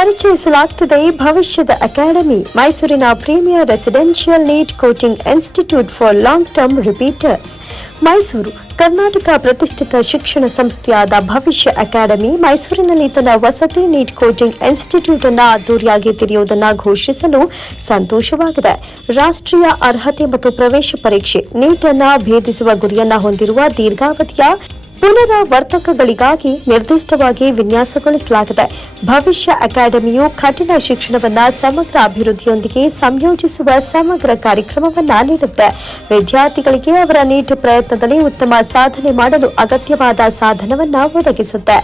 ಪರಿಚಯಿಸಲಾಗುತ್ತದೆ ಭವಿಷ್ಯದ ಅಕಾಡೆಮಿ ಮೈಸೂರಿನ premier residential NEET coaching institute for long term repeaters. Mysuru Karnataka ಪ್ರತಿಷ್ಠಿತ ಶಿಕ್ಷಣ ಸಂಸ್ಥೆಯಾದ ಭವಿಷ್ಯ ಅಕಾಡೆಮಿ ಮೈಸೂರಿನಲ್ಲಿ ತನ್ನ ವಸತಿ ನೀಟ್ ಕೋಚಿಂಗ್ ಇನ್ಸ್ಟಿಟ್ಯೂಟ್ ಅನ್ನು ಅದ್ದೂರಿಯಾಗಿ ತೆರೆಯುವುದನ್ನು ಘೋಷಿಸಲು ಸಂತೋಷವಾಗಿದೆ. ರಾಷ್ಟ್ರೀಯ ಅರ್ಹತೆ ಮತ್ತು ಪ್ರವೇಶ ಪರೀಕ್ಷೆ ನೀಟ್ ಅನ್ನು ಭೇದಿಸುವ ಗುರಿಯನ್ನು ಹೊಂದಿರುವ ದೀರ್ಘಾವಧಿಯ ಪುನರಾವರ್ತಕಗಳಿಗಾಗಿ ನಿರ್ದಿಷ್ಟವಾಗಿ ವಿನ್ಯಾಸಗೊಳಿಸಲಾಗಿದೆ. ಭವಿಷ್ಯ ಅಕಾಡೆಮಿಯು ಕಠಿಣ ಶಿಕ್ಷಣವನ್ನು ಸಮಗ್ರ ಅಭಿವೃದ್ಧಿಯೊಂದಿಗೆ ಸಂಯೋಜಿಸುವ ಸಮಗ್ರ ಕಾರ್ಯಕ್ರಮವನ್ನು ನೀಡುತ್ತೆ. ವಿದ್ಯಾರ್ಥಿಗಳಿಗೆ ಅವರ ನೀಟ್ ಪ್ರಯತ್ನದಲ್ಲಿ ಉತ್ತಮ ಸಾಧನೆ ಮಾಡಲು ಅಗತ್ಯವಾದ ಸಾಧನವನ್ನು ಒದಗಿಸುತ್ತೆ.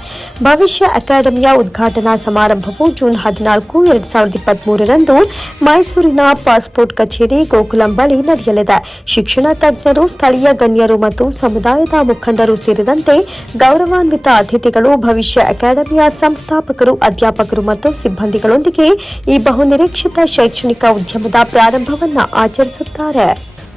ಭವಿಷ್ಯ ಅಕಾಡೆಮಿಯ ಉದ್ಘಾಟನಾ ಸಮಾರಂಭವು ಜೂನ್ 14, 2023ರಂದು ಮೈಸೂರಿನ ಪಾಸ್ಪೋರ್ಟ್ ಕಚೇರಿ ಗೋಕುಲಂ ಬಳಿ ನಡೆಯಲಿದೆ. ಶಿಕ್ಷಣ ತಜ್ಞರು, ಸ್ಥಳೀಯ ಗಣ್ಯರು ಮತ್ತು ಸಮುದಾಯದ ಮುಖಂಡರು ಸೇರಿದಂತೆ ಗೌರವಾನ್ವಿತ ಅತಿಥಿಗಳು ಭವಿಷ್ಯ ಅಕಾಡೆಮಿಯ ಸಂಸ್ಥಾಪಕರು, ಅಧ್ಯಾಪಕರು ಮತ್ತು ಸಿಬ್ಬಂದಿಗಳೊಂದಿಗೆ ಈ ಬಹುನಿರೀಕ್ಷಿತ ಶೈಕ್ಷಣಿಕ ಉದ್ಯಮದ ಪ್ರಾರಂಭವನ್ನು ಆಚರಿಸುತ್ತಾರೆ.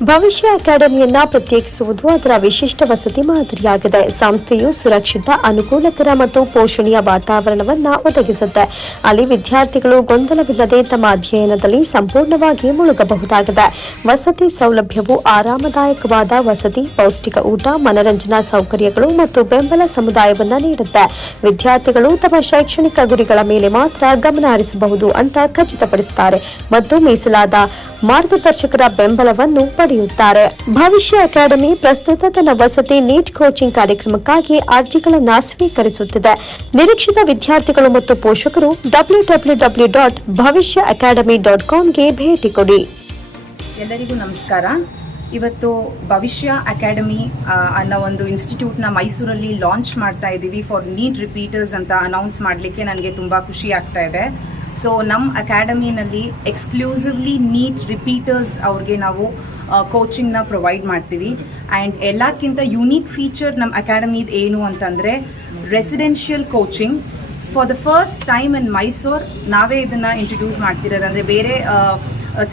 ಭವಿಷ್ಯ ಅಕಾಡೆಮಿಯನ್ನ ಪ್ರತ್ಯೇಕಿಸುವುದು ಅದರ ವಿಶಿಷ್ಟ ವಸತಿ ಮಾದರಿಯಾಗಿದೆ. ಸಂಸ್ಥೆಯು ಸುರಕ್ಷಿತ, ಅನುಕೂಲಕರ ಮತ್ತು ಪೋಷಣೀಯ ವಾತಾವರಣವನ್ನು ಒದಗಿಸುತ್ತೆ. ಅಲ್ಲಿ ವಿದ್ಯಾರ್ಥಿಗಳು ಗೊಂದಲವಿಲ್ಲದೆ ತಮ್ಮ ಅಧ್ಯಯನದಲ್ಲಿ ಸಂಪೂರ್ಣವಾಗಿ ಮುಳುಗಬಹುದಾಗಿದೆ. ವಸತಿ ಸೌಲಭ್ಯವು ಆರಾಮದಾಯಕವಾದ ವಸತಿ, ಪೌಷ್ಟಿಕ ಊಟ, ಮನರಂಜನಾ ಸೌಕರ್ಯಗಳು ಮತ್ತು ಬೆಂಬಲ ಸಮುದಾಯವನ್ನು ನೀಡುತ್ತೆ. ವಿದ್ಯಾರ್ಥಿಗಳು ತಮ್ಮ ಶೈಕ್ಷಣಿಕ ಗುರಿಗಳ ಮೇಲೆ ಮಾತ್ರ ಗಮನ ಹರಿಸಬಹುದು ಅಂತ ಖಚಿತಪಡಿಸುತ್ತಾರೆ ಮತ್ತು ಮೀಸಲಾದ ಮಾರ್ಗದರ್ಶಕರ ಬೆಂಬಲವನ್ನು ಪಡೆಯುತ್ತಾರೆ. ಭವಿಷ್ಯ ಅಕಾಡೆಮಿ ಪ್ರಸ್ತುತ ತನ್ನ ವಸತಿ ನೀಟ್ ಕೋಚಿಂಗ್ ಕಾರ್ಯಕ್ರಮಕ್ಕಾಗಿ ಅರ್ಜಿಗಳನ್ನು ಸ್ವೀಕರಿಸುತ್ತಿದೆ. ನಿರೀಕ್ಷಿತ ವಿದ್ಯಾರ್ಥಿಗಳು ಮತ್ತು ಪೋಷಕರು www.bhavishyaacademy.comಗೆ ಭೇಟಿ ಕೊಡಿ. ಎಲ್ಲರಿಗೂ ನಮಸ್ಕಾರ. ಇವತ್ತು ಭವಿಷ್ಯ ಅಕಾಡೆಮಿ ಅನ್ನೋ ಒಂದು ಇನ್ಸ್ಟಿಟ್ಯೂಟ್ನ ಮೈಸೂರಲ್ಲಿ ಲಾಂಚ್ ಮಾಡ್ತಾ ಇದ್ದೀವಿ ಫಾರ್ ನೀಟ್ ರಿಪೀಟರ್ಸ್ ಅಂತ ಅನೌನ್ಸ್ ಮಾಡಲಿಕ್ಕೆ ನನಗೆ ತುಂಬ ಖುಷಿ ಆಗ್ತಾ ಇದೆ. ಸೊ ನಮ್ಮ ಅಕಾಡೆಮಿನಲ್ಲಿ ಎಕ್ಸ್ಕ್ಲೂಸಿವ್ಲಿ ನೀಟ್ ರಿಪೀಟರ್ಸ್ ಅವ್ರಿಗೆ ನಾವು ಕೋಚಿಂಗ್ನ ಪ್ರೊವೈಡ್ ಮಾಡ್ತೀವಿ. ಆ್ಯಂಡ್ ಎಲ್ಲಕ್ಕಿಂತ ಯುನೀಕ್ ಫೀಚರ್ ನಮ್ಮ ಅಕಾಡೆಮಿದು ಏನು ಅಂತಂದರೆ residential coaching. For the first time in Mysuru ನಾವೇ ಇದನ್ನು ಇಂಟ್ರೊಡ್ಯೂಸ್ ಮಾಡ್ತಿರೋದು. ಅಂದರೆ ಬೇರೆ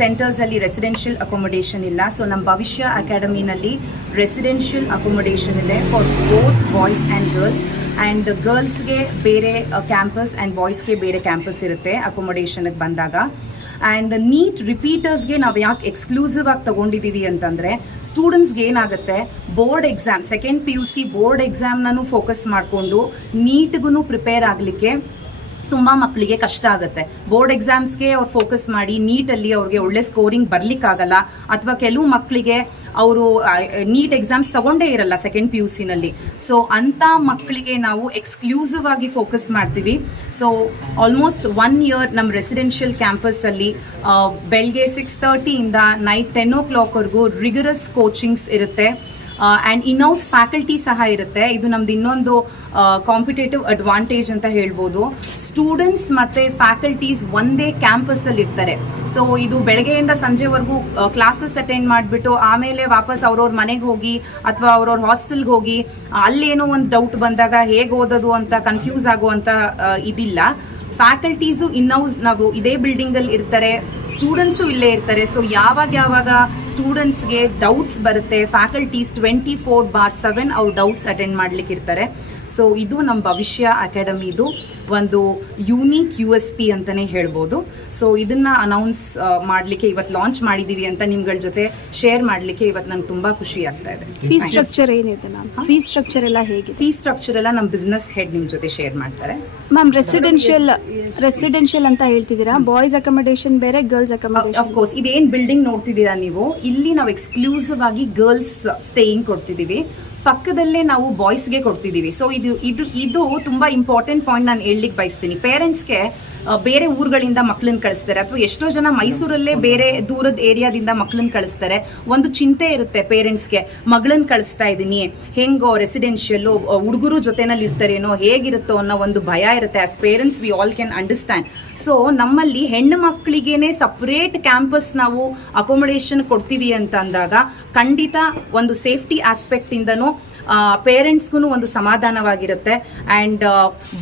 ಸೆಂಟರ್ಸಲ್ಲಿ ರೆಸಿಡೆನ್ಷಿಯಲ್ ಅಕೊಮೊಡೇಷನ್ ಇಲ್ಲ. ಸೊ ನಮ್ಮ ಭವಿಷ್ಯ ಅಕಾಡೆಮಿನಲ್ಲಿ ರೆಸಿಡೆನ್ಷಿಯಲ್ ಅಕೊಮೊಡೇಷನ್ ಇದೆ for both boys and girls. And ಗರ್ಲ್ಸ್ಗೆ ಬೇರೆ ಕ್ಯಾಂಪಸ್ ಆ್ಯಂಡ್ ಬಾಯ್ಸ್ಗೆ ಬೇರೆ ಕ್ಯಾಂಪಸ್ ಇರುತ್ತೆ ಅಕೊಮೊಡೇಷನ್ಗೆ ಬಂದಾಗ. ಆ್ಯಂಡ್ ನೀಟ್ ರಿಪೀಟರ್ಸ್ಗೆ ನಾವು ಯಾಕೆ ಎಕ್ಸ್ಕ್ಲೂಸಿವ್ ಆಗಿ ತೊಗೊಂಡಿದ್ದೀವಿ ಅಂತಂದರೆ ಸ್ಟೂಡೆಂಟ್ಸ್ಗೆ ಏನಾಗುತ್ತೆ, board exam, second PUC board ಎಕ್ಸಾಮ್ನೂ ಫೋಕಸ್ ಮಾಡಿಕೊಂಡು ನೀಟ್ಗೂ ಪ್ರಿಪೇರ್ ಆಗಲಿಕ್ಕೆ ತುಂಬ ಮಕ್ಕಳಿಗೆ ಕಷ್ಟ ಆಗುತ್ತೆ. ಬೋರ್ಡ್ ಎಕ್ಸಾಮ್ಸ್ಗೆ ಅವ್ರು ಫೋಕಸ್ ಮಾಡಿ ನೀಟಲ್ಲಿ ಅವ್ರಿಗೆ ಒಳ್ಳೆ ಸ್ಕೋರಿಂಗ್ ಬರಲಿಕ್ಕಾಗಲ್ಲ. ಅಥವಾ ಕೆಲವು ಮಕ್ಕಳಿಗೆ ಅವರು ನೀಟ್ ಎಕ್ಸಾಮ್ಸ್ ತಗೊಂಡೇ ಇರಲ್ಲ ಸೆಕೆಂಡ್ PUCನಲ್ಲಿ. ಸೊ ಅಂಥ ಮಕ್ಕಳಿಗೆ ನಾವು ಎಕ್ಸ್ಕ್ಲೂಸಿವ್ ಆಗಿ ಫೋಕಸ್ ಮಾಡ್ತೀವಿ. ಸೊ ಆಲ್ಮೋಸ್ಟ್ 1 ಇಯರ್ ನಮ್ಮ ರೆಸಿಡೆನ್ಷಿಯಲ್ ಕ್ಯಾಂಪಸ್ಸಲ್ಲಿ ಬೆಳಗ್ಗೆ 6:30 ನೈಟ್ 10 ರಿಗರಸ್ ಕೋಚಿಂಗ್ಸ್ ಇರುತ್ತೆ. ಆ್ಯಂಡ್ ಇನ್ಹೌಸ್ ಫ್ಯಾಕಲ್ಟಿ ಸಹ ಇರುತ್ತೆ. ಇದು ನಮ್ದು ಇನ್ನೊಂದು ಕಾಂಪಿಟೇಟಿವ್ ಅಡ್ವಾಂಟೇಜ್ ಅಂತ ಹೇಳ್ಬೋದು. ಸ್ಟೂಡೆಂಟ್ಸ್ ಮತ್ತು ಫ್ಯಾಕಲ್ಟೀಸ್ ಒಂದೇ ಕ್ಯಾಂಪಸ್ಸಲ್ಲಿ ಇರ್ತಾರೆ. ಸೊ ಇದು ಬೆಳಗ್ಗೆಯಿಂದ ಸಂಜೆವರೆಗೂ ಕ್ಲಾಸಸ್ ಅಟೆಂಡ್ ಮಾಡಿಬಿಟ್ಟು ಆಮೇಲೆ ವಾಪಸ್ ಅವ್ರವ್ರ ಮನೆಗೆ ಹೋಗಿ ಅಥವಾ ಅವ್ರವ್ರ ಹಾಸ್ಟೆಲ್ಗೆ ಹೋಗಿ ಅಲ್ಲೇನೋ ಒಂದು ಡೌಟ್ ಬಂದಾಗ ಹೇಗೆ ಓದೋದು ಅಂತ ಕನ್ಫ್ಯೂಸ್ ಆಗುವಂಥ ಇದಿಲ್ಲ. ಫ್ಯಾಕಲ್ಟೀಸು ಇನ್ಹೌಸ್ ನಾವು ಇದೇ ಬಿಲ್ಡಿಂಗಲ್ಲಿ ಇರ್ತಾರೆ, ಸ್ಟೂಡೆಂಟ್ಸು ಇಲ್ಲೇ ಇರ್ತಾರೆ. ಸೊ ಯಾವಾಗ ಸ್ಟೂಡೆಂಟ್ಸ್ಗೆ ಡೌಟ್ಸ್ ಬರುತ್ತೆ, ಫ್ಯಾಕಲ್ಟೀಸ್ 24/7 ಅವ್ರು ಡೌಟ್ಸ್ ಅಟೆಂಡ್ ಮಾಡ್ಲಿಕ್ಕೆ ಇರ್ತಾರೆ. ಸೊ ಇದು ನಮ್ಮ ಭವಿಷ್ಯ ಅಕಾಡೆಮಿದು ಒಂದು ಯೂನಿಕ್ USP ಅಂತಲೇ ಹೇಳ್ಬೋದು. ಸೊ ಇದನ್ನು ಅನೌನ್ಸ್ ಮಾಡಲಿಕ್ಕೆ ಇವತ್ತು ಲಾಂಚ್ ಮಾಡಿದ್ದೀವಿ ಅಂತ ನಿಮ್ಗಳ ಜೊತೆ ಶೇರ್ ಮಾಡಲಿಕ್ಕೆ ಇವತ್ತು ನಂಗೆ ತುಂಬ ಖುಷಿ ಆಗ್ತಾ ಇದೆ. ಫೀಸ್ ಸ್ಟ್ರಕ್ಚರ್ ಏನಿದೆ ಮ್ಯಾಮ್? ಫೀಸ್ ಸ್ಟ್ರಕ್ಚರ್ ಎಲ್ಲ ಹೇಗೆ? ಫೀಸ್ ಸ್ಟ್ರಕ್ಚರ್ ಎಲ್ಲ ನಮ್ಮ ಬಿಸ್ನೆಸ್ ಹೆಡ್ ನಿಮ್ಮ ಜೊತೆ ಶೇರ್ ಮಾಡ್ತಾರೆ. ಮ್ಯಾಮ್ ರೆಸಿಡೆನ್ಷಿಯಲ್ ಅಂತ ಹೇಳ್ತಿದ್ದೀರಾ, ಬಾಯ್ಸ್ ಅಕೊಮೊಡೇಷನ್ ಬೇರೆ, ಗರ್ಲ್ಸ್ ಅಕೊಮೊಡೇಷನ್? ಅಫ್ಕೋರ್ಸ್ ಇದೇನು ಬಿಲ್ಡಿಂಗ್ ನೋಡ್ತಿದ್ದೀರಾ ನೀವು, ಇಲ್ಲಿ ನಾವು ಎಕ್ಸ್ಕ್ಲೂಸಿವ್ ಆಗಿ ಗರ್ಲ್ಸ್ ಸ್ಟೇಯಿಂಗ್ ಕೊಡ್ತಿದ್ದೀವಿ. ಪಕ್ಕದಲ್ಲೇ ನಾವು ಬಾಯ್ಸ್ಗೆ ಕೊಡ್ತಿದ್ದೀವಿ. ಸೊ ಇದು ತುಂಬ ಇಂಪಾರ್ಟೆಂಟ್ ಪಾಯಿಂಟ್ ನಾನು ಹೇಳಲಿಕ್ಕೆ ಬಯಸ್ತೀನಿ. ಪೇರೆಂಟ್ಸ್ಗೆ ಬೇರೆ ಊರುಗಳಿಂದ ಮಕ್ಕಳನ್ನ ಕಳಿಸ್ತಾರೆ ಅಥವಾ ಎಷ್ಟೋ ಜನ ಮೈಸೂರಲ್ಲೇ ಬೇರೆ ದೂರದ ಏರಿಯಾದಿಂದ ಮಕ್ಕಳನ್ನ ಕಳಿಸ್ತಾರೆ. ಒಂದು ಚಿಂತೆ ಇರುತ್ತೆ ಪೇರೆಂಟ್ಸ್ಗೆ, ಮಗಳನ್ನ ಕಳಿಸ್ತಾ ಇದ್ದೀನಿ, ಹೆಂಗೋ ರೆಸಿಡೆನ್ಷಿಯಲ್ಲು ಹುಡುಗರು ಜೊತೆನಲ್ಲಿ ಇರ್ತಾರೇನೋ, ಹೇಗಿರುತ್ತೋ ಅನ್ನೋ ಒಂದು ಭಯ ಇರುತ್ತೆ. As parents we all can understand. So ನಮ್ಮಲ್ಲಿ ಹೆಣ್ಣು ಮಕ್ಕಳಿಗೇನೆ ಸಪ್ರೇಟ್ ಕ್ಯಾಂಪಸ್ ನಾವು ಅಕೊಮೊಡೇಷನ್ ಕೊಡ್ತೀವಿ ಅಂತ ಅಂದಾಗ ಖಂಡಿತ ಒಂದು ಸೇಫ್ಟಿ ಆಸ್ಪೆಕ್ಟಿಂದನೂ ಪೇರೆಂಟ್ಸ್ಗೂ ಒಂದು ಸಮಾಧಾನವಾಗಿರುತ್ತೆ. ಆ್ಯಂಡ್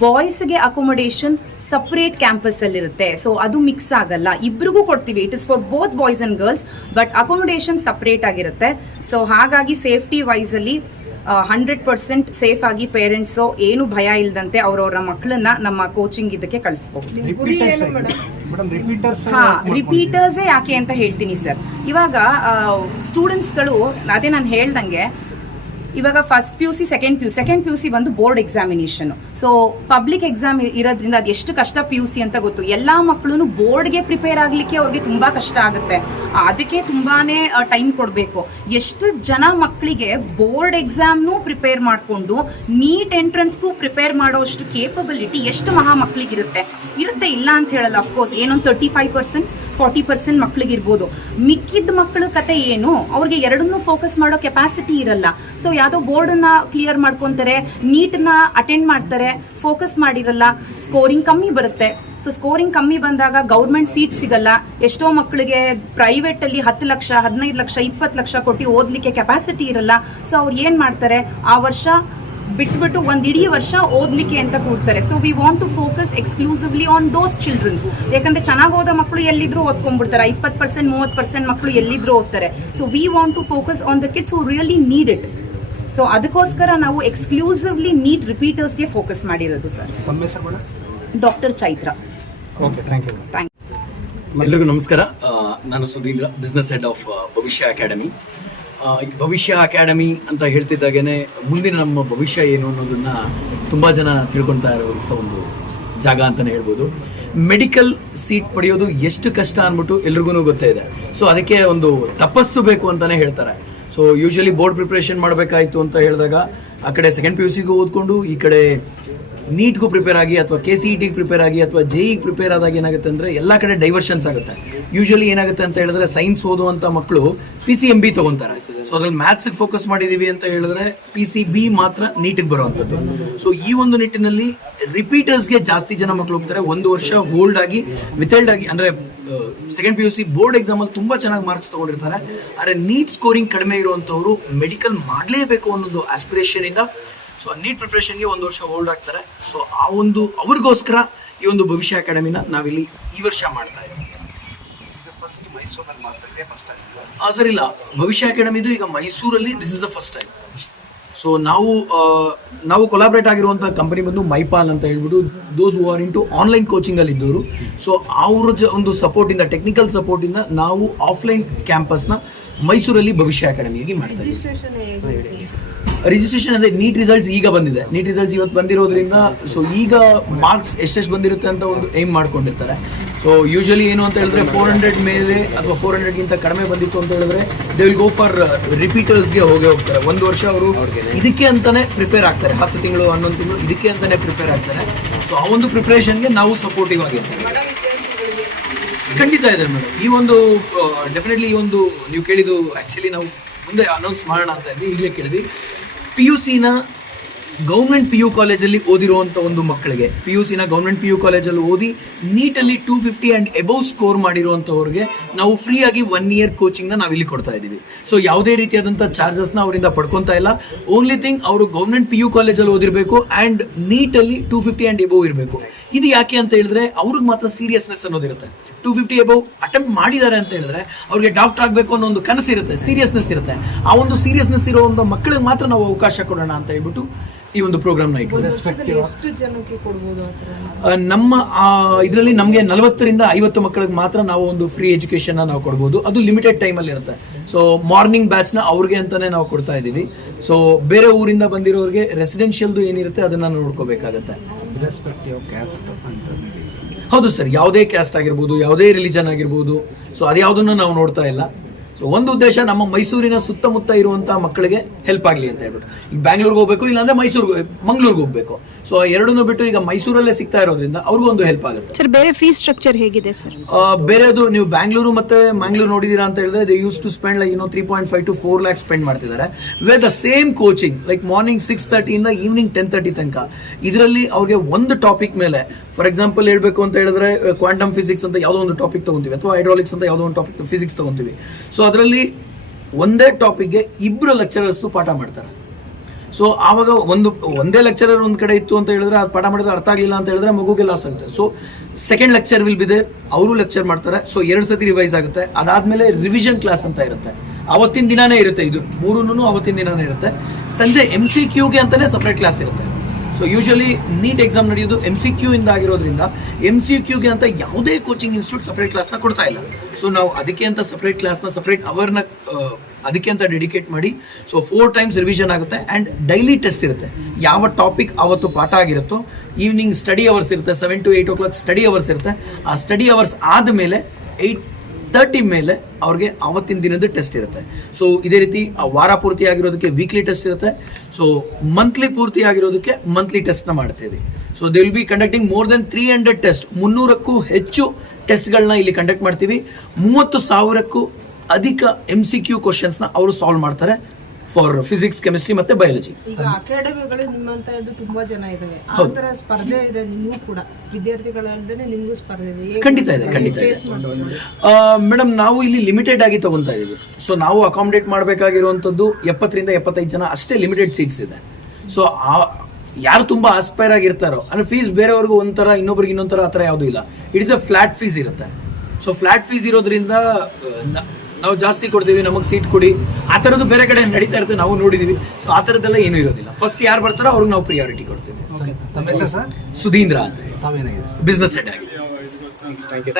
ಬಾಯ್ಸ್ಗೆ ಅಕೊಮೊಡೇಷನ್ ಸಪ್ರೇಟ್ ಕ್ಯಾಂಪಸ್ಸಲ್ಲಿರುತ್ತೆ. ಸೊ ಅದು ಮಿಕ್ಸ್ ಆಗಲ್ಲ, ಇಬ್ರಿಗೂ ಕೊಡ್ತೀವಿ. It is for both boys and girls, but accommodation separate ಆಗಿರುತ್ತೆ. ಸೊ ಹಾಗಾಗಿ ಸೇಫ್ಟಿ ವೈಸಲ್ಲಿ 100% ಸೇಫ್ ಆಗಿ ಪೇರೆಂಟ್ಸು ಏನು ಭಯ ಇಲ್ಲದಂತೆ ಅವ್ರವ್ರ ಮಕ್ಕಳನ್ನ ನಮ್ಮ ಕೋಚಿಂಗ್ ಇದಕ್ಕೆ ಕಳಿಸ್ಬೋದು. ರಿಪೀಟರ್ಸೇ ಯಾಕೆ ಅಂತ ಹೇಳ್ತೀನಿ ಸರ್. ಇವಾಗ ಸ್ಟೂಡೆಂಟ್ಸ್ಗಳು ಅದೇ ನಾನು ಹೇಳ್ದಂಗೆ ಇವಾಗ first P U C second P U C ಬಂದು board examination. So public exam ಇರೋದ್ರಿಂದ ಅದು ಎಷ್ಟು ಕಷ್ಟ ಪಿ ಯು ಸಿ ಅಂತ ಗೊತ್ತು. ಎಲ್ಲಾ ಮಕ್ಕಳು ಬೋರ್ಡ್ಗೆ ಪ್ರಿಪೇರ್ ಆಗ್ಲಿಕ್ಕೆ ಅವ್ರಿಗೆ ತುಂಬಾ ಕಷ್ಟ ಆಗುತ್ತೆ. ಅದಕ್ಕೆ ತುಂಬಾನೇ ಟೈಮ್ ಕೊಡಬೇಕು. ಎಷ್ಟು ಜನ ಮಕ್ಕಳಿಗೆ ಬೋರ್ಡ್ ಎಕ್ಸಾಮ್ನು ಪ್ರಿಪೇರ್ ಮಾಡಿಕೊಂಡು ನೀಟ್ ಎಂಟ್ರೆನ್ಸ್ಗೂ ಪ್ರಿಪೇರ್ ಮಾಡೋಷ್ಟು ಕೇಪಬಿಲಿಟಿ ಎಷ್ಟು ಮಹಾ ಮಕ್ಕಳಿಗಿರುತ್ತೆ ಇಲ್ಲ ಅಂತ ಹೇಳಲ್ಲ. ಅಫ್ಕೋರ್ಸ್ ಏನೊಂದು 35% 40% ಮಕ್ಕಳಿಗಿರ್ಬೋದು. ಮಿಕ್ಕಿದ ಮಕ್ಕಳ ಕತೆ ಏನು, ಅವ್ರಿಗೆ ಎರಡನ್ನೂ ಫೋಕಸ್ ಮಾಡೋ ಕೆಪಾಸಿಟಿ ಇರಲ್ಲ. ಸೊ ಯಾವುದೋ ಬೋರ್ಡನ್ನ ಕ್ಲಿಯರ್ ಮಾಡ್ಕೊತಾರೆ, ನೀಟನ್ನ ಅಟೆಂಡ್ ಮಾಡ್ತಾರೆ, ಫೋಕಸ್ ಮಾಡಿರಲ್ಲ, ಸ್ಕೋರಿಂಗ್ ಕಮ್ಮಿ ಬರುತ್ತೆ. ಸೊ ಸ್ಕೋರಿಂಗ್ ಕಮ್ಮಿ ಬಂದಾಗ ಗೌರ್ಮೆಂಟ್ ಸೀಟ್ ಸಿಗಲ್ಲ. ಎಷ್ಟೋ ಮಕ್ಕಳಿಗೆ ಪ್ರೈವೇಟ್ ಅಲ್ಲಿ 10 ಲಕ್ಷ 15 ಲಕ್ಷ 20 ಲಕ್ಷ ಕೊಟ್ಟು ಓದ್ಲಿಕ್ಕೆ ಕೆಪಾಸಿಟಿ ಇರಲ್ಲ. ಸೊ ಅವ್ರು ಏನ್ ಮಾಡ್ತಾರೆ, ಆ ವರ್ಷ ಬಿಟ್ಬಿಟ್ಟು ಒಂದ್ ಇಡೀ ವರ್ಷ ಓದ್ಲಿಕ್ಕೆ ಅಂತ ಕೂಡ್ತಾರೆ. So we want to focus exclusively on those childrens. ಯಾಕಂದ್ರೆ ಚೆನ್ನಾಗಿ ಓದೋ ಮಕ್ಕಳು ಎಲ್ಲಿದ್ರು ಓದ್ಕೊಂಡ್ಬಿಡ್ತಾರೆ, 20% 30% ಮಕ್ಕಳು ಎಲ್ಲಿದ್ರು ಓದ್ತಾರೆ. So we want to focus on the kids who really need it. So ಅದಕ್ಕೋಸ್ಕರ ನಾವು ಎಕ್ಸ್ಕ್ಲೂಸಿವ್ಲಿ ನೀಟ್ ರಿಪೀಟರ್ಸ್ಗೆ ಫೋಕಸ್ ಮಾಡಿರೋದು ಸರ್. ಡಾಕ್ಟರ್ ಚೈತ್ರ. ಎಲ್ಲರಿಗೂ ನಮಸ್ಕಾರ. ನಾನು Sudhindra, business head of Bhavishya academy. Bhavishya academy ಅಂತ ಹೇಳ್ತಿದ್ದಾಗೇನೆ ಮುಂದಿನ ನಮ್ಮ ಭವಿಷ್ಯ ಏನು ಅನ್ನೋದನ್ನ ತುಂಬ ಜನ ತಿಳ್ಕೊಳ್ತಾ ಇರುವಂಥ ಒಂದು ಜಾಗ ಅಂತಲೇ ಹೇಳ್ಬೋದು. ಮೆಡಿಕಲ್ ಸೀಟ್ ಪಡೆಯೋದು ಎಷ್ಟು ಕಷ್ಟ ಅಂದ್ಬಿಟ್ಟು ಎಲ್ರಿಗೂ ಗೊತ್ತೇ ಇದೆ. ಸೊ ಅದಕ್ಕೆ ಒಂದು ತಪಸ್ಸು ಬೇಕು ಅಂತಲೇ ಹೇಳ್ತಾರೆ. ಸೊ ಯೂಶಲಿ ಬೋರ್ಡ್ ಪ್ರಿಪ್ರೇಷನ್ ಮಾಡಬೇಕಾಯಿತು ಅಂತ ಹೇಳಿದಾಗ ಆ ಕಡೆ ಸೆಕೆಂಡ್ ಪಿ ಯು ಸಿಗೂ ಓದ್ಕೊಂಡು ಈ ಕಡೆ ನೀಟ್ಗೂ ಪ್ರಿಪೇರ್ ಆಗಿ ಅಥವಾ KCET ಪ್ರಿಪೇರ್ ಆಗಿ ಅಥವಾ JEE ಪ್ರಿಪೇರ್ ಆದಾಗ ಏನಾಗುತ್ತೆ ಅಂದರೆ ಎಲ್ಲ ಕಡೆ ಡೈವರ್ಷನ್ಸ್ ಆಗುತ್ತೆ. ಯೂಶಲಿ ಏನಾಗುತ್ತೆ ಅಂತ ಹೇಳಿದ್ರೆ ಸೈನ್ಸ್ ಓದುವಂಥ ಮಕ್ಕಳು PCMB ತೊಗೊತಾರೆ. ಸೊ ಅದ್ರಲ್ಲಿ ಮ್ಯಾಥ್ಸ್ಗೆ ಫೋಕಸ್ ಮಾಡಿದೀವಿ ಅಂತ ಹೇಳಿದ್ರೆ PCB ಮಾತ್ರ ನೀಟಿಗೆ ಬರುವಂಥದ್ದು. ಸೊ ಈ ಒಂದು ನಿಟ್ಟಿನಲ್ಲಿ ರಿಪೀಟರ್ಸ್ಗೆ ಜಾಸ್ತಿ ಜನ ಮಕ್ಕಳು ಹೋಗ್ತಾರೆ. ಒಂದು ವರ್ಷ ಹೋಲ್ಡ್ ಆಗಿ ವಿಥೆಲ್ಡ್ ಆಗಿ ಅಂದರೆ ಸೆಕೆಂಡ್ PUC ಬೋರ್ಡ್ ಎಕ್ಸಾಮಲ್ಲಿ ತುಂಬ ಚೆನ್ನಾಗಿ ಮಾರ್ಕ್ಸ್ ತೊಗೊಂಡಿರ್ತಾರೆ. ಆದರೆ ನೀಟ್ ಸ್ಕೋರಿಂಗ್ ಕಡಿಮೆ ಇರುವಂಥವ್ರು ಮೆಡಿಕಲ್ ಮಾಡಲೇಬೇಕು ಅನ್ನೋದು ಆಸ್ಪಿರೇಷನ್ ಇಂದ ಸೊ ನೀಟ್ ಪ್ರಿಪ್ರೇಷನ್ಗೆ ಒಂದು ವರ್ಷ ಹೋಲ್ಡ್ ಆಗ್ತಾರೆ. ಸೊ ಆ ಒಂದು ಅವ್ರಿಗೋಸ್ಕರ ಈ ಒಂದು ಭವಿಷ್ಯ ಅಕಾಡೆಮಿನ ನಾವಿಲ್ಲಿ ಈ ವರ್ಷ ಮಾಡ್ತಾ ಇದ್ದೀವಿ. ಸರ್ ಇಲ್ಲ, ಭವಿಷ್ಯ ಅಕಾಡೆಮಿದು ಈಗ ಮೈಸೂರಲ್ಲಿ this is the first time. So ನಾವು ಕೊಲಾಬ್ರೇಟ್ ಆಗಿರುವಂಥ ಕಂಪನಿ ಬಂದು ಮೈಪಾಲ್ ಅಂತ ಹೇಳ್ಬಿಟ್ಟು ದೋಸ್ ಹೂ ಆರ್ ಇಂಟು ಆನ್ಲೈನ್ ಕೋಚಿಂಗಲ್ಲಿ ಇದ್ದವರು. ಸೊ ಅವ್ರ ಒಂದು ಸಪೋರ್ಟಿಂದ, ಟೆಕ್ನಿಕಲ್ ಸಪೋರ್ಟಿಂದ ನಾವು ಆಫ್ಲೈನ್ ಕ್ಯಾಂಪಸ್ನ ಮೈಸೂರಲ್ಲಿ ಭವಿಷ್ಯ ಅಕಾಡೆಮಿಯಾಗಿ ಮಾಡ್ತಾ ಇದ್ದೀವಿ. ರಿಜಿಸ್ಟ್ರೇಷನ್ ಅಂದರೆ ನೀಟ್ ರಿಸಲ್ಟ್ಸ್ ಈಗ ಬಂದಿದೆ. ನೀಟ್ ರಿಸಲ್ಟ್ಸ್ ಇವತ್ತು ಬಂದಿರೋದ್ರಿಂದ ಸೊ ಈಗ ಮಾರ್ಕ್ಸ್ ಎಷ್ಟೆಷ್ಟು ಬಂದಿರುತ್ತೆ ಅಂತ ಒಂದು ಏಮ್ ಮಾಡ್ಕೊಂಡಿರ್ತಾರೆ. ಸೊ ಯೂಶಲಿ ಏನು ಅಂತ ಹೇಳಿದ್ರೆ 400 ಮೇಲೆ ಅಥವಾ 400ಗಿಂತ ಕಡಿಮೆ ಬಂದಿತ್ತು ಅಂತ ಹೇಳಿದ್ರೆ ದೇ ವಿಲ್ ಗೋ ಫಾರ್ ರಿಪೀಟರ್ಸ್ಗೆ ಹೋಗ್ತಾರೆ. ಒಂದು ವರ್ಷ ಅವರು ಇದಕ್ಕೆ ಅಂತಾನೆ ಪ್ರಿಪೇರ್ ಆಗ್ತಾರೆ. 10 ತಿಂಗಳು 11 ತಿಂಗಳು ಇದಕ್ಕೆ ಅಂತಾನೆ ಪ್ರಿಪೇರ್ ಆಗ್ತಾರೆ. ಸೊ ಆ ಒಂದು ಪ್ರಿಪ್ರೇಷನ್ಗೆ ನಾವು ಸಪೋರ್ಟಿವ್ ಆಗಿರ್ತೀವಿ. ಖಂಡಿತ ಇದೆ ಮೇಡಮ್. ಈ ಒಂದು ಡೆಫಿನೆಟ್ಲಿ ಈ ಒಂದು ನೀವು ಕೇಳಿದ್ದು ಆ್ಯಕ್ಚುಲಿ ನಾವು ಮುಂದೆ ಅನೌನ್ಸ್ ಮಾಡೋಣ ಅಂತ ಇದ್ವಿ. ಈಗಲೇ ಕೇಳಿದ್ವಿ. PUCನ ಗೌರ್ಮೆಂಟ್ PU ಕಾಲೇಜಲ್ಲಿ ಓದಿರುವಂಥ ಒಂದು ಮಕ್ಕಳಿಗೆ, PUCನ ಗೌರ್ಮೆಂಟ್ PU ಕಾಲೇಜಲ್ಲಿ ಓದಿ ನೀಟಲ್ಲಿ 250 ಆ್ಯಂಡ್ ಎಬೌವ್ ಸ್ಕೋರ್ ಮಾಡಿರುವಂಥವ್ರಿಗೆ ನಾವು ಫ್ರೀಯಾಗಿ 1 ಇಯರ್ ಕೋಚಿಂಗ್ನ ನಾವು ಇಲ್ಲಿ ಕೊಡ್ತಾ ಇದ್ದೀವಿ. ಸೊ ಯಾವುದೇ ರೀತಿಯಾದಂಥ ಚಾರ್ಜಸ್ನ ಅವರಿಂದ ಪಡ್ಕೊತಾ ಇಲ್ಲ. ಓನ್ಲಿ ಥಿಂಗ್ ಅವರು ಗೌರ್ಮೆಂಟ್ PU ಕಾಲೇಜಲ್ಲಿ ಓದಿರಬೇಕು ಆ್ಯಂಡ್ ನೀಟಲ್ಲಿ 250 ಆ್ಯಂಡ್ ಎಬೌವ್ ಇರಬೇಕು. ಇದು ಯಾಕೆ ಅಂತ ಹೇಳಿದ್ರೆ ಅವ್ರಿಗೆ ಮಾತ್ರ ಸೀರಿಯಸ್ನೆಸ್ ಅನ್ನೋದಿರುತ್ತೆ. 250 ಎಬೌವ್ ಅಟೆಂಪ್ಟ್ ಮಾಡಿದ್ದಾರೆ ಅಂತ ಹೇಳಿದ್ರೆ ಅವ್ರಿಗೆ ಡಾಕ್ಟರ್ ಆಗಬೇಕು ಅನ್ನೋ ಒಂದು ಕನಸಿರುತ್ತೆ, ಸೀರಿಯಸ್ನೆಸ್ ಇರುತ್ತೆ. ಆ ಒಂದು ಸೀರಿಯಸ್ನೆಸ್ ಇರೋ ಒಂದು ಮಕ್ಕಳಿಗೆ ಮಾತ್ರ ನಾವು ಅವಕಾಶ ಕೊಡೋಣ ಅಂತ ಹೇಳ್ಬಿಟ್ಟು ಈ ಒಂದು ಪ್ರೋಗ್ರಾಮ್ನ ಇಟ್ಕೊಂಡು ನಮ್ಮ ಇದರಲ್ಲಿ ನಮಗೆ 40ರಿಂದ 50 ಮಕ್ಕಳಿಗೆ ಮಾತ್ರ ನಾವು ಒಂದು ಫ್ರೀ ಎಜುಕೇಶನ್ ನಾವು ಕೊಡ್ಬೋದು. ಅದು ಲಿಮಿಟೆಡ್ ಟೈಮಲ್ಲಿ ಇರುತ್ತೆ. ಸೊ ಮಾರ್ನಿಂಗ್ ಬ್ಯಾಚ್ನ ಅವ್ರಿಗೆ ಅಂತಾನೆ ನಾವು ಕೊಡ್ತಾ ಇದ್ದೀವಿ. ಸೊ ಬೇರೆ ಊರಿಂದ ಬಂದಿರೋರಿಗೆ ರೆಸಿಡೆನ್ಷಿಯಲ್ದು ಏನಿರುತ್ತೆ ಅದನ್ನ ನೋಡ್ಕೋಬೇಕಾಗತ್ತೆ. ಹೌದು ಸರ್, ಯಾವುದೇ ಕ್ಯಾಸ್ಟ್ ಆಗಿರ್ಬೋದು, ಯಾವುದೇ ರಿಲಿಜನ್ ಆಗಿರ್ಬೋದು, ಸೊ ಅದ್ಯಾವುದನ್ನು ನಾವು ನೋಡ್ತಾ ಇಲ್ಲ. ಸೊ ಒಂದು ಉದ್ದೇಶ ನಮ್ಮ ಮೈಸೂರಿನ ಸುತ್ತಮುತ್ತ ಇರುವಂಥ ಮಕ್ಕಳಿಗೆ ಹೆಲ್ಪ್ ಆಗಲಿ ಅಂತ ಹೇಳ್ಬಿಟ್ಟು. ಈಗ ಬ್ಯಾಂಗ್ಳೂರ್ಗೆ ಹೋಗ್ಬೇಕು, ಇಲ್ಲಾಂದ್ರೆ ಮಂಗ್ಳೂರ್ಗೆ ಹೋಗ್ಬೇಕು. ಸೊ ಎರಡನ್ನೂ ಬಿಟ್ಟು ಈಗ ಮೈಸೂರಲ್ಲೇ ಸಿಗ್ತಾ ಇರೋದ್ರಿಂದ ಅವ್ರಿಗೂ ಒಂದು ಹೆಲ್ಪ್ ಆಗುತ್ತೆ. ಸರ್ ಬೇರೆ ಫೀಸ್ ಸ್ಟ್ರಕ್ಚರ್ ಹೇಗಿದೆ ಸರ್? ಬೇರೆದು ನೀವು ಬ್ಯಾಂಗ್ಳೂರು ಮತ್ತೆ ಮಂಗ್ಳೂರು ನೋಡಿದೀರಾ ಅಂತ ಹೇಳಿದ್ರೆ they used to spend like 3.5 to 4 lakhs spend ಮಾಡ್ತಿದ್ದಾರೆ. Where the same coaching like morning 6:30 ಇಂದ ಈವ್ನಿಂಗ್ 10:30 ತನಕ ಇದರಲ್ಲಿ ಅವ್ರಿಗೆ ಒಂದು ಟಾಪಿಕ್ ಮೇಲೆ, ಫಾರ್ ಎಕ್ಸಾಂಪಲ್ ಹೇಳ್ಬೇಕು ಅಂತ ಹೇಳಿದ್ರೆ ಕ್ವಾಂಟಮ್ ಫಿಸಿಕ್ಸ್ ಅಂತ ಯಾವುದೋ ಒಂದು ಟಾಪಿಕ್ ತಗೊಂತೀವಿ, ಅಥವಾ ಹೈಡ್ರಾಲಿಕ್ಸ್ ಅಂತ ಯಾವುದೋ ಒಂದು ಟಾಪಿಕ್ ಫಿಸಿಕ್ಸ್ ತಗೊಂತೀವಿ. ಸೊ ಅದರಲ್ಲಿ ಒಂದೇ ಟಾಪಿಕ್ಗೆ 2 ಲೆಕ್ಚರರ್ಸ್ ಪಾಠ ಮಾಡ್ತಾರೆ. ಸೊ ಆವಾಗ ಒಂದೇ ಲೆಕ್ಚರರ್ ಒಂದು ಕಡೆ ಇತ್ತು ಅಂತ ಹೇಳಿದ್ರೆ ಅದು ಪಾಠ ಮಾಡಿದ್ರೆ ಅರ್ಥ ಆಗಲಿಲ್ಲ ಅಂತ ಹೇಳಿದ್ರೆ ಮಗುಗೆ ಲಾಸ್ ಆಗುತ್ತೆ. So second lecture will be there, ಅವರು ಲೆಕ್ಚರ್ ಮಾಡ್ತಾರೆ. ಸೊ 2 ಸತಿ ರಿವೈಸ್ ಆಗುತ್ತೆ. ಅದಾದ್ಮೇಲೆ ರಿವಿಷನ್ ಕ್ಲಾಸ್ ಅಂತ ಇರುತ್ತೆ. ಅವತ್ತಿನ ದಿನಾನೇ ಇರುತ್ತೆ, ಇದು ಮೂರೂ ಅವತ್ತಿನ ದಿನಾನೇ ಇರುತ್ತೆ. ಸಂಜೆ MCQಗೆ ಅಂತಾನೆ ಸಪ್ರೇಟ್ ಕ್ಲಾಸ್ ಇರುತ್ತೆ. ಸೊ ಯೂಶಲಿ ನೀಟ್ ಎಕ್ಸಾಮ್ ನಡೆಯೋದು MCQ ಇಂದ ಆಗಿರೋದ್ರಿಂದ MCQಗೆ ಅಂತ ಯಾವುದೇ ಕೋಚಿಂಗ್ ಇನ್ಸ್ಟಿಟ್ಯೂಟ್ ಸಪ್ರೇಟ್ ಕ್ಲಾಸ್ನ ಕೊಡ್ತಾ ಇಲ್ಲ. ಸೊ ನಾವು ಅದಕ್ಕೆ ಅಂತ ಸಪ್ರೇಟ್ ಕ್ಲಾಸ್ನ ಸಪ್ರೇಟ್ ಅವರ್ನ ಅದಕ್ಕೆ ಅಂತ ಡೆಡಿಕೇಟ್ ಮಾಡಿ, ಸೊ 4 times ರಿವಿಷನ್ ಆಗುತ್ತೆ ಆ್ಯಂಡ್ ಡೈಲಿ ಟೆಸ್ಟ್ ಇರುತ್ತೆ. ಯಾವ ಟಾಪಿಕ್ ಅವತ್ತು ಪಾಠ ಆಗಿರುತ್ತೋ ಈವ್ನಿಂಗ್ ಸ್ಟಡಿ ಅವರ್ಸ್ ಇರುತ್ತೆ, 7 to 8 o'clock ಸ್ಟಡಿ ಅವರ್ಸ್ ಇರುತ್ತೆ. ಆ ಸ್ಟಡಿ ಅವರ್ಸ್ ಆದಮೇಲೆ 8:30 ಮೇಲೆ ಅವ್ರಿಗೆ ಆವತ್ತಿನ ದಿನದ ಟೆಸ್ಟ್ ಇರುತ್ತೆ. ಸೊ ಇದೇ ರೀತಿ ವಾರ ಪೂರ್ತಿ ಆಗಿರೋದಕ್ಕೆ ವೀಕ್ಲಿ ಟೆಸ್ಟ್ ಇರುತ್ತೆ. ಸೊ ಮಂತ್ಲಿ ಪೂರ್ತಿ ಆಗಿರೋದಕ್ಕೆ ಮಂತ್ಲಿ ಟೆಸ್ಟ್ನ ಮಾಡ್ತೇವೆ. So they will be conducting more than 300 test, 300ಕ್ಕೂ ಹೆಚ್ಚು ಟೆಸ್ಟ್ಗಳನ್ನ ಇಲ್ಲಿ ಕಂಡಕ್ಟ್ ಮಾಡ್ತೀವಿ. 30,000ಕ್ಕೂ ಅಧಿಕ MCQ ಕ್ವಶನ್ಸ್ನ ಅವರು ಸಾಲ್ವ್ ಮಾಡ್ತಾರೆ ಫಾರ್ ಫಿಸಿಕ್ಸ್, ಕೆಮಿಸ್ಟ್ರಿ ಮತ್ತೆ ಬಯಾಲಜಿ. ಈಗ ಅಕಾಡೆಮಿಗಳು ನಿಮ್ಮಂತದ್ದು ತುಂಬಾ ಜನ ಇದಾವೆ, ಆ ತರ ಸ್ಪರ್ಧೆ ಇದೆ ನಿಮಗೂ ಕೂಡ, ವಿದ್ಯಾರ್ಥಿಗಳಲ್ಲದೆ ನಿಮಗೂ ಸ್ಪರ್ಧೆ ಇದೆ. ಖಂಡಿತ ಇದೆ. ಮೇಡಮ್, ನಾವು ಇಲ್ಲಿ ಲಿಮಿಟೆಡ್ ಆಗಿ ತಗೊಂತಾ ಇದೀವಿ. ಸೊ ನಾವು ಅಕಾಮಿಡೇಟ್ ಮಾಡಬೇಕಾಗಿರುವಂಥದ್ದು 70ರಿಂದ 75 ಜನ ಅಷ್ಟೇ ಲಿಮಿಟೆಡ್ ಸೀಟ್ಸ್ ಇದೆ. ಸೊ ಯಾರು ತುಂಬಾ ಆಸ್ಪೈರ್ ಆಗಿರ್ತಾರೋ ಅಂದ್ರೆ ಫೀಸ್ ಬೇರೆಯವ್ರಿಗೂ ಒಂಥರ, ಇನ್ನೊಬ್ರಿಗೆ ಇನ್ನೊಂಥರ, ಆ ಥರ ಯಾವುದೂ ಇಲ್ಲ. It is a flat fees ಇರುತ್ತೆ. ಸೊ ಫ್ಲಾಟ್ ಫೀಸ್ ಇರೋದ್ರಿಂದ ನಾವು ಜಾಸ್ತಿ ಕೊಡ್ತೀವಿ, ನಮಗೆ ಸೀಟ್ ಕೊಡಿ, ಆ ಥರದ್ದು ಬೇರೆ ಕಡೆ ನಡೀತಾ ಇರುತ್ತೆ, ನಾವು ನೋಡಿದೀವಿ. ಸೊ ಆ ಥರದ್ದೆಲ್ಲ ಏನೂ ಇರೋದಿಲ್ಲ. ಫಸ್ಟ್ ಯಾರು ಬರ್ತಾರೋ ಅವ್ರಿಗೆ ನಾವು ಪ್ರಿಯಾರಿಟಿ ಕೊಡ್ತೀವಿ. ಸುಧೀಂದ್ರ ಅಂತ, ಬಿಸ್ನೆಸ್ ಹೆಡ್ ಆಗಿದೆ.